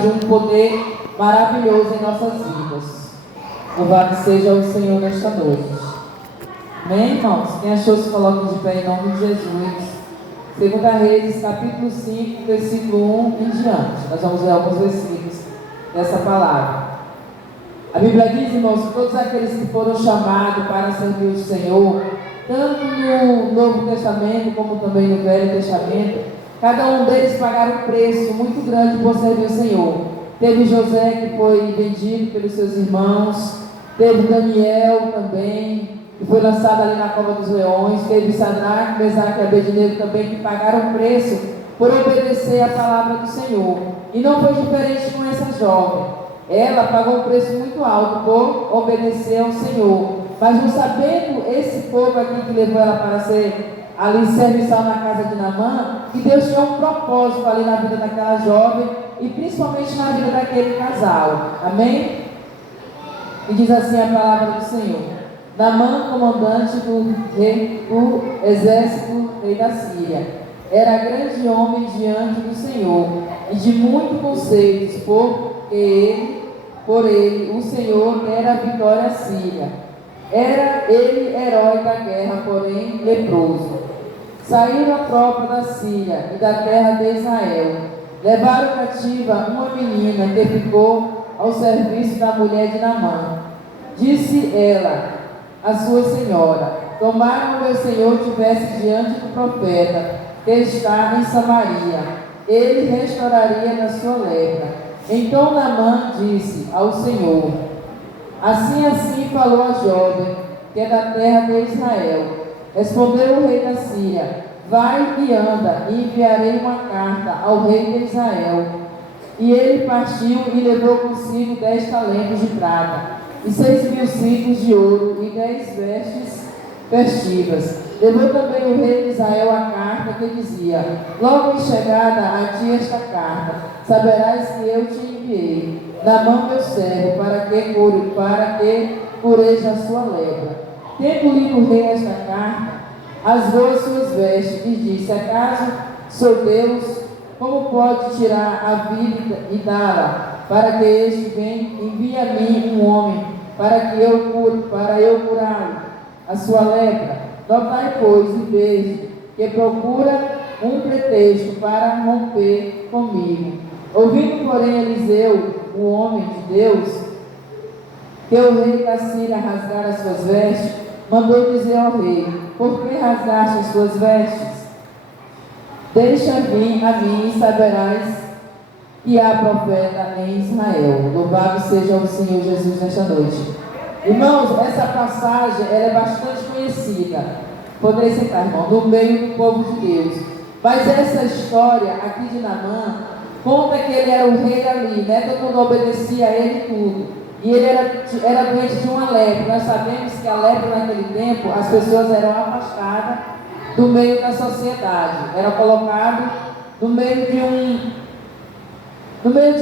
de um poder maravilhoso em nossas vidas. Louvado seja o Senhor nesta noite. Amém, irmãos? Quem achou se coloque de pé em nome de Jesus. 2 Reis, capítulo 5, versículo 1 em diante. Nós vamos ler alguns versículos dessa palavra. A Bíblia diz, irmãos, que todos aqueles que foram chamados para servir o Senhor, tanto no Novo Testamento como também no Velho Testamento, cada um deles pagaram um preço muito grande por servir o Senhor. Teve José, que foi vendido pelos seus irmãos. Teve Daniel também, que foi lançado ali na cova dos leões. Teve Sadraque, Mesaque e Abednego também, que pagaram um preço por obedecer a palavra do Senhor. E não foi diferente com essa jovem. Ela pagou um preço muito alto por obedecer ao Senhor. Mas não sabendo esse povo aqui que levou ela para ser ali serviçal na casa de Naamã, que Deus tinha um propósito ali na vida daquela jovem e principalmente na vida daquele casal. Amém? E diz assim a palavra do Senhor: Naamã, comandante do exército rei da Síria, era grande homem diante do Senhor e de muitos conselhos, porque por ele o Senhor dera a vitória à Síria. Era ele herói da guerra, porém leproso. Saíram a tropa da Síria e da terra de Israel. Levaram cativa uma menina que ficou ao serviço da mulher de Naamã. Disse ela à sua senhora: tomaram meu senhor tivesse diante do profeta que está em Samaria, ele restauraria da sua lepra. Então Naamã disse ao Senhor: assim falou a jovem, que é da terra de Israel. Respondeu o rei da Síria: vai e anda, e enviarei uma carta ao rei de Israel. E ele partiu e levou consigo 10 talentos de prata, e 6.000 ciclos de ouro, e 10 vestes festivas. Levou também o rei de Israel a carta que dizia: logo em chegada a ti esta carta, saberás que eu te enviei, na mão meu servo, para que cureis a sua lepra. Tendo lido o rei esta carta, rasgou as suas vestes e disse: acaso sou Deus? Como pode tirar a vida e dá-la, para que este venha? Envie a mim um homem, para eu curá-lo a sua lepra. Notai, pois, e veja, que procura um pretexto para romper comigo. Ouvindo, porém, Eliseu, o homem de Deus, que o rei da Síria rasgara as suas vestes, mandou dizer ao rei: por que rasgaste as suas vestes? Deixa vir a mim e saberás que há profeta em Israel. Louvado seja o Senhor Jesus nesta noite. Irmãos, essa passagem ela é bastante conhecida. Poderia sentar, irmão, no meio do povo de Deus. Mas essa história aqui de Naamã conta que ele era o rei ali, né? Todo mundo obedecia a ele tudo. E ele era doente de uma lepra. Nós sabemos que a lepra naquele tempo, as pessoas eram afastadas do meio da sociedade. Era colocado no meio de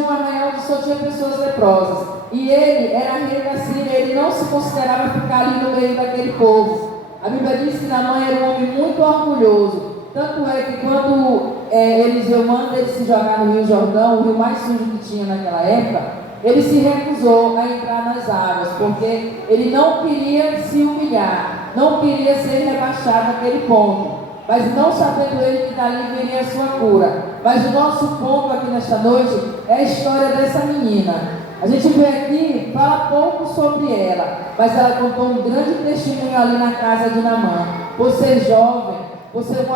um arraial onde só tinha pessoas leprosas. E ele era rei da Síria, ele não se considerava ficar ali no meio daquele povo. A Bíblia diz que Naamã era um homem muito orgulhoso. Tanto é que quando Eliseu manda ele se jogar no Rio Jordão, o rio mais sujo que tinha naquela época, ele se recusou a entrar nas águas, porque ele não queria se humilhar, não queria ser rebaixado naquele ponto. Mas não sabendo ele que dali viria a sua cura. Mas o nosso ponto aqui nesta noite é a história dessa menina. A gente vê aqui, fala pouco sobre ela, mas ela contou um grande testemunho ali na casa de Naamã. Por ser jovem, por ser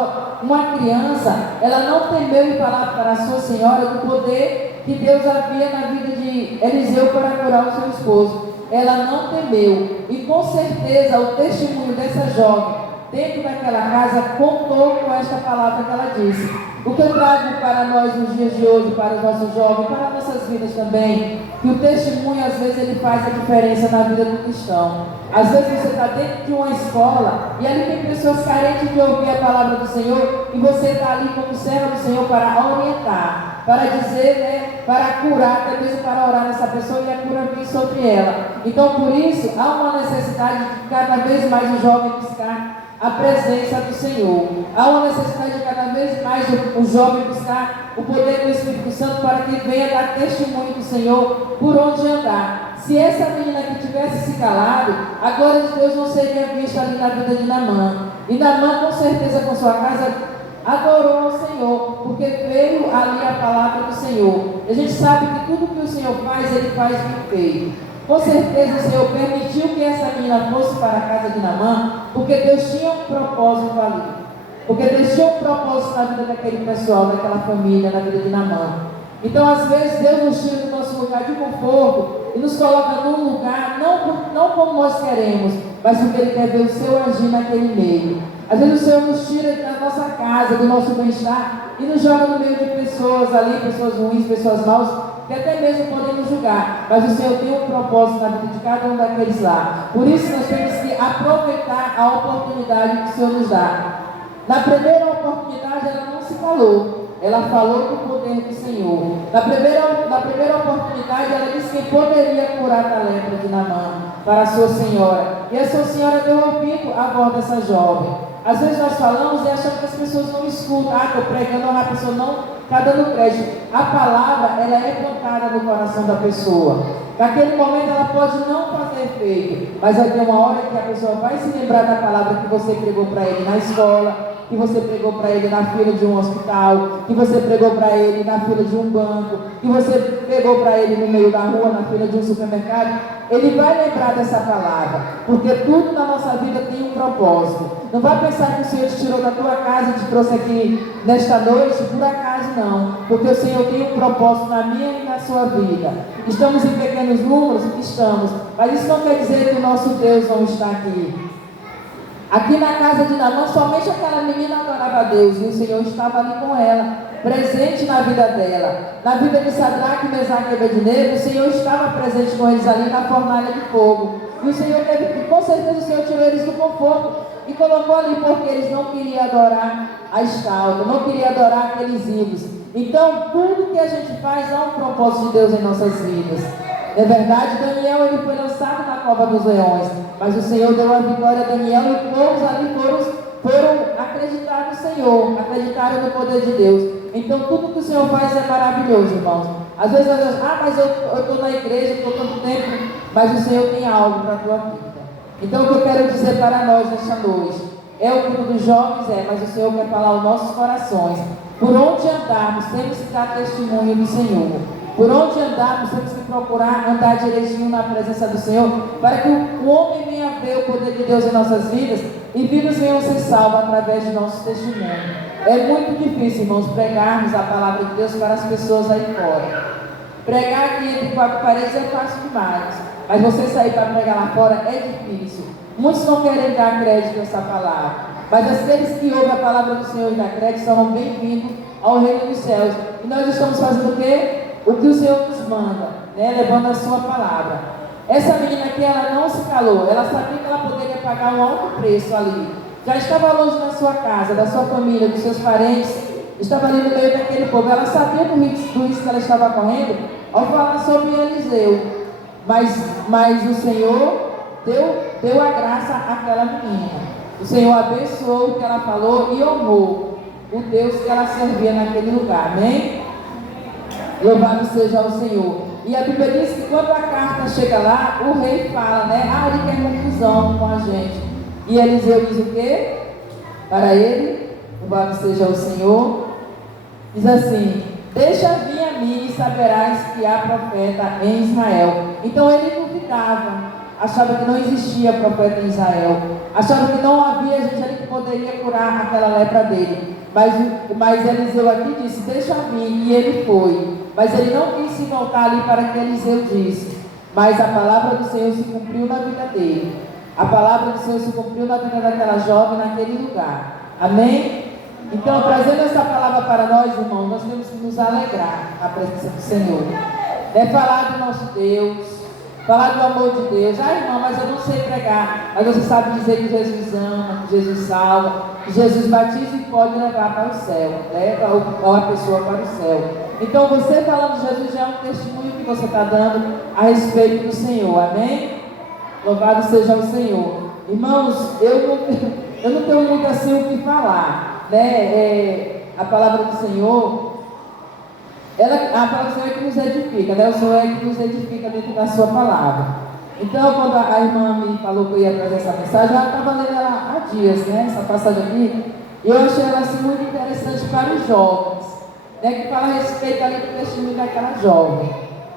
uma criança, ela não temeu em falar para a sua senhora do poder que Deus havia na vida de Eliseu para curar o seu esposo. Ela não temeu. E com certeza o testemunho dessa jovem dentro daquela casa contou com esta palavra que ela disse. O que eu trago para nós nos dias de hoje, para os nossos jovens, para as nossas vidas também, que o testemunho às vezes ele faz a diferença na vida do cristão. Às vezes você está dentro de uma escola e ali tem pessoas carentes de ouvir a palavra do Senhor e você está ali como servo do Senhor para orientar, para dizer, né, para curar, até mesmo para orar nessa pessoa e a cura vir sobre ela. Então por isso há uma necessidade de cada vez mais o jovem buscar a presença do Senhor. Há uma necessidade de cada vez mais o jovem buscar o poder do Espírito Santo para que venha dar testemunho do Senhor por onde andar. Se essa menina que tivesse se calado, a glória de Deus não seria vista ali na vida de Naamã. E Naamã, com certeza, com sua casa, adorou ao Senhor, porque veio ali a palavra do Senhor. A gente sabe que tudo que o Senhor faz, Ele faz bem feito. Com certeza o Senhor permitiu que essa menina fosse para a casa de Naamã, porque Deus tinha um propósito ali. Porque Deus tinha um propósito na vida daquele pessoal, daquela família, na vida de Naamã. Então, às vezes, Deus nos tira do nosso lugar de conforto e nos coloca num lugar, não como nós queremos, mas porque Ele quer ver o Seu agir naquele meio. Às vezes o Senhor nos tira da nossa casa, do nosso bem-estar e nos joga no meio de pessoas ali, pessoas ruins, pessoas maus, que até mesmo podem nos julgar. Mas o Senhor tem um propósito na vida de cada um daqueles lá. Por isso nós temos que aproveitar a oportunidade que o Senhor nos dá. Na primeira oportunidade ela não se calou. Ela falou do poder do Senhor. Na primeira oportunidade, ela disse que poderia curar a lepra de Naamã para a sua senhora. E a sua senhora deu ouvido à voz dessa jovem. Às vezes nós falamos e achamos que as pessoas não escutam. Estou pregando, a pessoa não está dando crédito. A palavra, ela é plantada no coração da pessoa. Naquele momento ela pode não fazer efeito, mas vai ter uma hora que a pessoa vai se lembrar da palavra que você pregou para ele na escola, que você pregou para ele na fila de um hospital, que você pregou para ele na fila de um banco, que você pregou para ele no meio da rua, na fila de um supermercado. Ele vai lembrar dessa palavra, porque tudo na nossa vida tem um propósito. Não vai pensar que o Senhor te tirou da tua casa e te trouxe aqui nesta noite por acaso, não, porque o Senhor tem um propósito na minha e na sua vida. Estamos em pequenos números? Estamos, mas isso não quer dizer que o nosso Deus não está aqui. Aqui na casa de Naamã, somente aquela menina adorava a Deus, e o Senhor estava ali com ela, presente na vida dela. Na vida de Sadraque, Mesaque e Abednego, o Senhor estava presente com eles ali na fornalha de fogo. E o Senhor teve, com certeza o Senhor tirou eles do conforto e colocou ali porque eles não queriam adorar a estátua, não queriam adorar aqueles ídolos. Então, tudo que a gente faz há um propósito de Deus em nossas vidas. É verdade, Daniel ele foi lançado na cova dos leões, mas o Senhor deu a vitória a Daniel e todos ali foram acreditar no Senhor, acreditaram no poder de Deus. Então tudo que o Senhor faz é maravilhoso, irmãos. Às vezes nós dizemos, mas eu estou na igreja, estou tanto tempo, mas o Senhor tem algo para a tua vida. Então o que eu quero dizer para nós nesta noite, é o culto dos jovens, mas o Senhor quer falar aos nossos corações. Por onde andarmos, temos que dar testemunho do Senhor. Por onde andarmos, temos que procurar andar direitinho na presença do Senhor, para que o homem venha ver o poder de Deus em nossas vidas e vidas venham ser salvas através de nossos testemunhos. É muito difícil, irmãos, pregarmos a palavra de Deus para as pessoas aí fora. Pregar aqui entre quatro paredes é fácil demais, mas você sair para pregar lá fora é difícil. Muitos não querem dar crédito a essa palavra, mas aqueles que ouvem a palavra do Senhor e dão crédito serão bem-vindos ao reino dos céus. E nós estamos fazendo o quê? O que o Senhor nos manda, levando a sua palavra. Essa menina aqui, ela não se calou, ela sabia que ela poderia pagar um alto preço ali. Já estava longe da sua casa, da sua família, dos seus parentes, estava ali no meio daquele povo. Ela sabia do risco que ela estava correndo ao falar sobre Eliseu. Mas o Senhor deu a graça àquela menina. O Senhor abençoou o que ela falou e honrou o Deus que ela servia naquele lugar. Amém? Louvado seja o Senhor. E a Bíblia diz que quando a carta chega lá, o rei fala, ele quer confusão com a gente. E Eliseu diz o quê? Para ele, louvado seja o Senhor, diz assim: deixa vir a mim e saberás que há profeta em Israel. Então ele duvidava, achava que não existia profeta em Israel, achava que não havia gente ali que poderia curar aquela lepra dele. Mas Eliseu aqui disse, deixa vir, e ele foi. Mas ele não quis se voltar ali para que Eliseu disse. Mas a palavra do Senhor se cumpriu na vida dele. A palavra do Senhor se cumpriu na vida daquela jovem naquele lugar. Amém? Então, trazendo essa palavra para nós, irmãos, nós temos que nos alegrar na presença do Senhor. Falar do nosso Deus, falar do amor de Deus. Irmão, mas eu não sei pregar. Mas você sabe dizer que Jesus ama, que Jesus salva, que Jesus batiza e pode levar para o céu. Leva a pessoa para o céu. Então, você falando de Jesus já é um testemunho que você está dando a respeito do Senhor. Amém? Louvado seja o Senhor. Irmãos, eu não tenho muito assim o que falar, né? A palavra do Senhor, a palavra do Senhor é que nos edifica, né? O Senhor é que nos edifica dentro da sua palavra. Então, quando a irmã me falou que eu ia trazer essa mensagem, eu estava lendo ela há dias, né? Essa passagem aqui, e eu achei ela assim muito interessante para os jovens, né? Que fala a respeito ali do testemunho daquela jovem.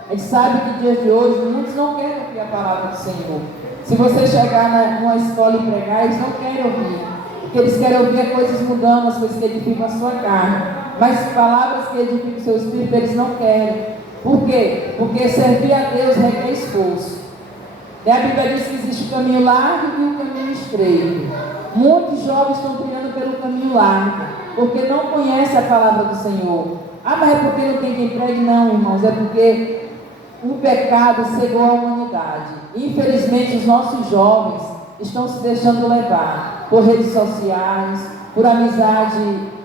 A gente sabe que dias de hoje, muitos não querem ouvir a palavra do Senhor. Se você chegar numa escola e pregar, eles não querem ouvir. Porque eles querem ouvir coisas mudando, as coisas que edificam a sua carne. Mas palavras que edificam o seu espírito, eles não querem. Por quê? Porque servir a Deus requer esforço. A Bíblia diz que existe o caminho largo e o caminho estreito. Muitos jovens estão trilhando pelo caminho largo, porque não conhecem a palavra do Senhor. Ah, mas é porque não tem quem pregue? Não, irmãos, é porque o pecado cegou a humanidade. Infelizmente, os nossos jovens estão se deixando levar por redes sociais, por amizade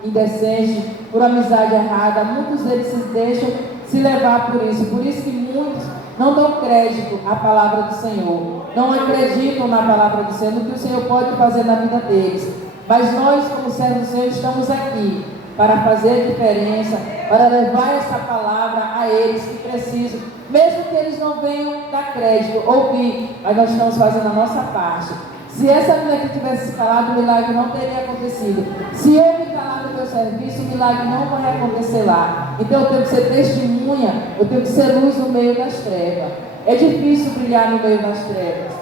indecente, por amizade errada. Muitos deles se deixam se levar por isso. Por isso que muitos não dão crédito à palavra do Senhor, não acreditam na palavra do Senhor, no que o Senhor pode fazer na vida deles. Mas nós, como servos do Senhor, estamos aqui para fazer a diferença, para levar essa palavra a eles que precisam, mesmo que eles não venham dar crédito, ouvir, mas nós estamos fazendo a nossa parte. Se essa mulher que tivesse se calado, o milagre não teria acontecido. Se eu me calar no meu serviço, o milagre não vai acontecer lá. Então eu tenho que ser testemunha, eu tenho que ser luz no meio das trevas. É difícil brilhar no meio das trevas,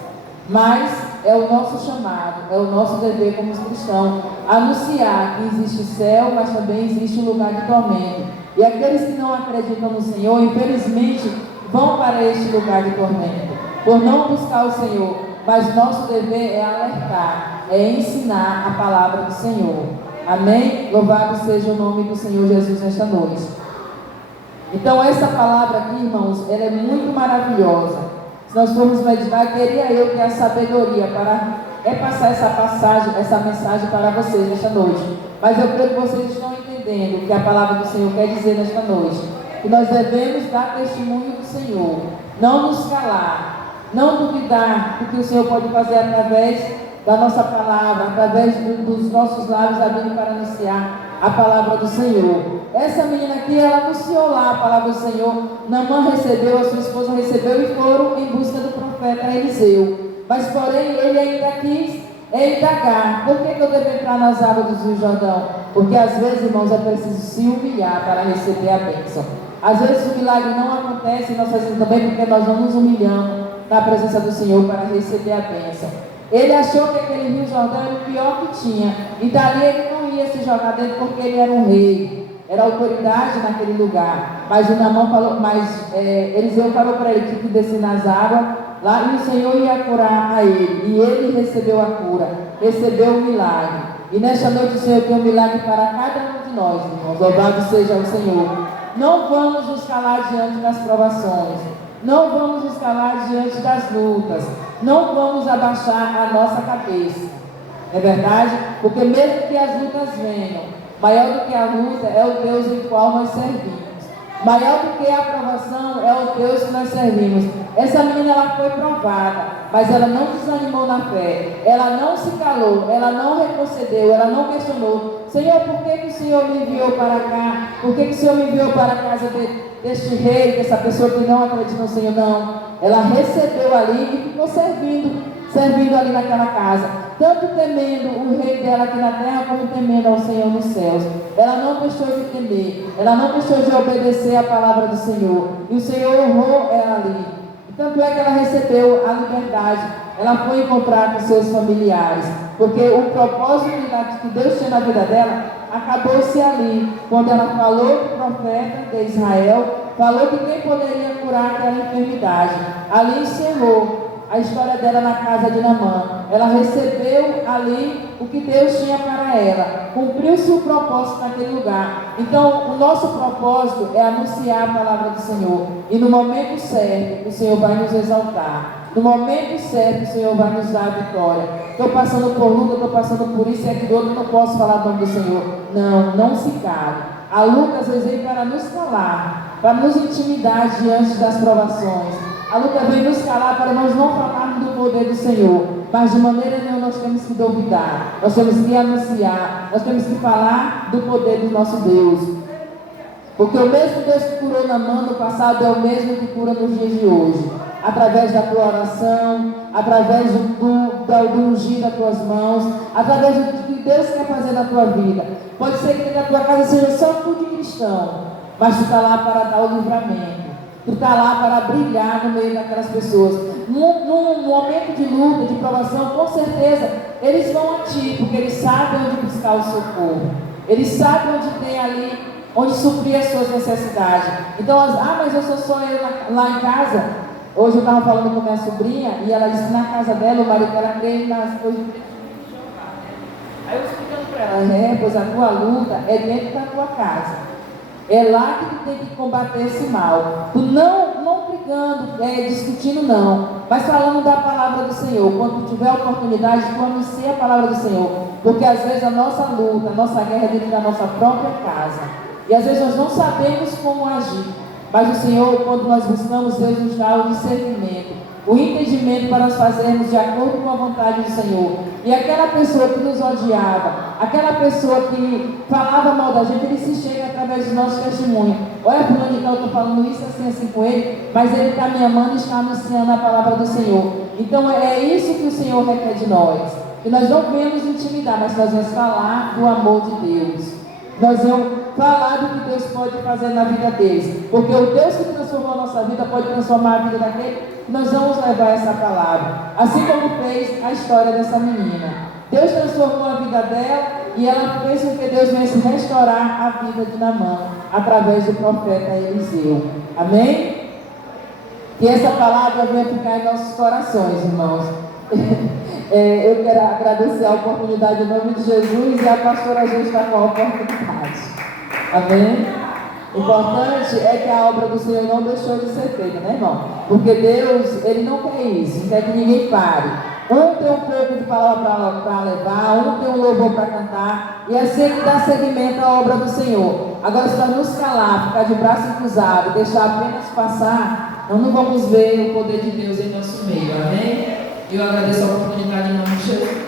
mas é o nosso chamado, é o nosso dever como cristãos, anunciar que existe céu, mas também existe um lugar de tormento. E aqueles que não acreditam no Senhor, infelizmente, vão para este lugar de tormento, por não buscar o Senhor. Mas nosso dever é alertar, é ensinar a palavra do Senhor. Amém? Louvado seja o nome do Senhor Jesus nesta noite. Então essa palavra aqui, irmãos, ela é muito maravilhosa. Se nós formos meditar, queria eu ter a sabedoria para passar essa mensagem para vocês nesta noite. Mas eu creio que vocês estão entendendo o que a palavra do Senhor quer dizer nesta noite. Que nós devemos dar testemunho do Senhor, não nos calar, não duvidar do que o Senhor pode fazer através da nossa palavra, através dos nossos lábios abrindo para anunciar a palavra do Senhor. Essa menina aqui, ela anunciou lá a palavra do Senhor. Naamã recebeu, a sua esposa recebeu e foram em busca do profeta Eliseu. Mas porém, ele ainda quis indagar. Por que eu devo entrar nas águas do Rio Jordão? Porque às vezes, irmãos, é preciso se humilhar para receber a bênção. Às vezes o milagre não acontece em nossas vidas também porque nós não nos humilhamos na presença do Senhor para receber a bênção. Ele achou que aquele Rio Jordão era o pior que tinha, e dali ele não ia se jogar dentro porque ele era um rei, era autoridade naquele lugar. Mas o Naamã falou, Eliseu falou para ele que tinha que descer nas águas lá e o Senhor ia curar a ele, e ele recebeu a cura, recebeu o milagre. E nesta noite o Senhor tem um milagre para cada um de nós, irmãos. Louvado seja o Senhor. Não vamos nos calar diante das provações. Não vamos nos calar diante das lutas. Não vamos abaixar a nossa cabeça. É verdade? Porque mesmo que as lutas venham, maior do que a luta é o Deus em qual nós servimos. Maior do que a aprovação é o Deus que nós servimos. Essa menina, ela foi provada, mas ela não desanimou na fé. Ela não se calou, ela não retrocedeu, ela não questionou. Senhor, por que o Senhor me enviou para cá? Por que o Senhor me enviou para a casa deste rei, dessa pessoa que não acredita no Senhor? Não. Ela recebeu ali e ficou servindo ali naquela casa, tanto temendo o rei dela aqui na terra, como temendo ao Senhor nos céus. Ela não deixou de temer, ela não deixou de obedecer a palavra do Senhor, e o Senhor honrou ela ali. Tanto é que ela recebeu a liberdade, ela foi encontrar com seus familiares, porque o propósito que Deus tinha na vida dela acabou-se ali, quando ela falou com o profeta de Israel, falou que quem poderia curar aquela enfermidade. Ali encerrou a história dela na casa de Naamã. Ela recebeu ali o que Deus tinha para ela, cumpriu-se o propósito naquele lugar. Então o nosso propósito é anunciar a palavra do Senhor, e no momento certo o Senhor vai nos exaltar, no momento certo o Senhor vai nos dar a vitória. Estou passando por luta, estou passando por isso e aquilo outro, não posso falar o nome do Senhor. Não se cale. A luta às vezes vem para nos calar, para nos intimidar diante das provações. A luta vem nos calar para nós não falarmos do poder do Senhor, mas de maneira nenhuma nós temos que duvidar, nós temos que anunciar, nós temos que falar do poder do nosso Deus. Porque o mesmo Deus que curou Naamã no passado é o mesmo que cura nos dias de hoje. Através da tua oração, através do ungir das tuas mãos, através do que Deus quer fazer na tua vida. Pode ser que na tua casa seja só tu de cristão, mas tu está lá para dar o livramento. Tu está lá para brilhar no meio daquelas pessoas. Num momento de luta, de provação, com certeza, eles vão a ti, porque eles sabem onde buscar o socorro. Eles sabem onde tem ali, onde suprir as suas necessidades. Então, mas eu sou só eu lá em casa. Hoje eu estava falando com minha sobrinha e ela disse que na casa dela, o marido dela crê nas coisas de Jeová. Aí eu explicando para ela, pois a tua luta é dentro da tua casa. É lá que tu tem que combater esse mal. Tu não brigando, discutindo não, mas falando da palavra do Senhor. Quando tu tiver a oportunidade, tu anuncia a palavra do Senhor. Porque às vezes a nossa luta, a nossa guerra é dentro da nossa própria casa. E às vezes nós não sabemos como agir. Mas o Senhor, quando nós buscamos, Deus nos dá o discernimento, o entendimento para nós fazermos de acordo com a vontade do Senhor. E aquela pessoa que nos odiava, aquela pessoa que falava mal da gente, ele se chega através do nosso testemunho. Olha, fulano de tal, eu estou falando isso assim com ele, mas ele está me amando e está anunciando a palavra do Senhor. Então é isso que o Senhor requer de nós. Que nós não venhamos intimidar, mas nós vamos falar do amor de Deus. Nós vamos falar do que Deus pode fazer na vida deles. Porque o Deus que transformou a nossa vida pode transformar a vida daquele. Nós vamos levar essa palavra. Assim como fez a história dessa menina. Deus transformou a vida dela e ela fez com que Deus venha restaurar a vida de Naamã através do profeta Eliseu. Amém? Que essa palavra venha ficar em nossos corações, irmãos. Eu quero agradecer a oportunidade em nome de Jesus e a pastora Ju está com a oportunidade. Amém? O importante é que a obra do Senhor não deixou de ser feita, né, irmão? Porque Deus, Ele não quer isso, não quer que ninguém pare. Um tem um pouco de palavra para levar, um tem um louvor para cantar, e é sempre dar seguimento à obra do Senhor. Agora, se nós nos calar, ficar de braço cruzado, deixar apenas passar, nós não vamos ver o poder de Deus em nosso meio, amém? Eu agradeço a oportunidade em nome de Jesus.